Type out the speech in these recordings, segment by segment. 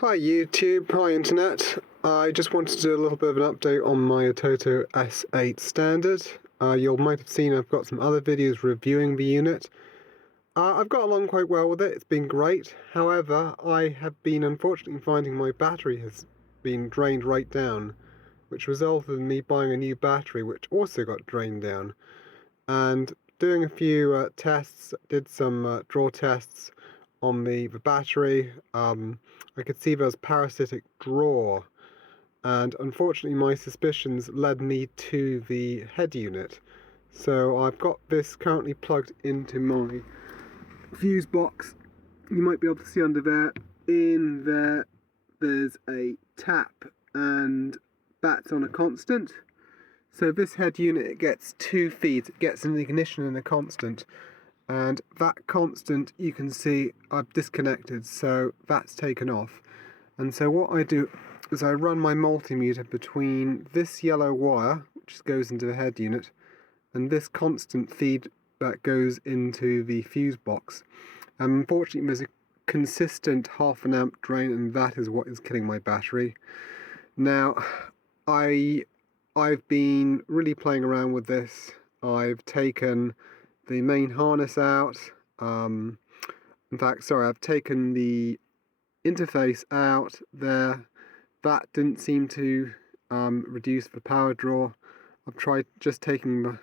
Hi YouTube, hi Internet. I just wanted to do a little bit of an update on my Atoto S8 Standard. You might have seen I've got some other videos reviewing the unit. I've got along quite well with it, it's been great. However, I have been unfortunately finding my battery has been drained right down, which resulted in me buying a new battery which also got drained down. And doing a few tests, did some draw tests on the battery. I could see there was parasitic draw, and unfortunately my suspicions led me to the head unit. So I've got this currently plugged into my fuse box. You might be able to see under there, in there, there's a tap and that's on a constant. So this head unit, it gets two feeds, it gets an ignition and a constant. And that constant, you can see I've disconnected, so that's taken off. And so what I do is I run my multimeter between this yellow wire, which goes into the head unit, and this constant feed that goes into the fuse box. And unfortunately there's a consistent half an amp drain, and that is what is killing my battery. Now, I've been really playing around with this. I've taken the main harness out. In fact, sorry, I've taken the interface out there. That didn't seem to reduce the power draw. I've tried just taking the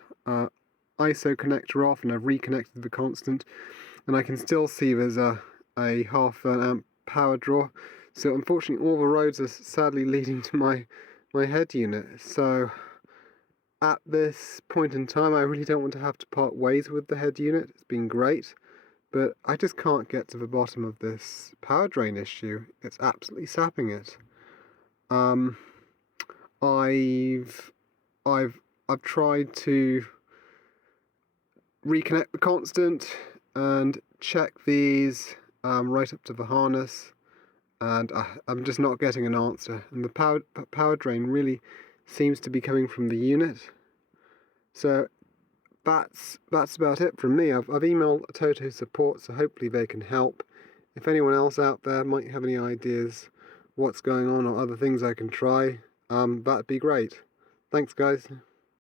ISO connector off, and I've reconnected the constant, and I can still see there's a half an amp power draw. So unfortunately all the roads are sadly leading to my head unit. So at this point in time I really don't want to have to part ways with the head unit. It's been great, but I just can't get to the bottom of this power drain issue. It's absolutely sapping it. I've tried to reconnect the constant and check these right up to the harness, and I'm just not getting an answer. And the power drain really seems to be coming from the unit. So that's about it from me. I've emailed Atoto support, so hopefully they can help. If anyone else out there might have any ideas what's going on or other things I can try, that'd be great. Thanks guys.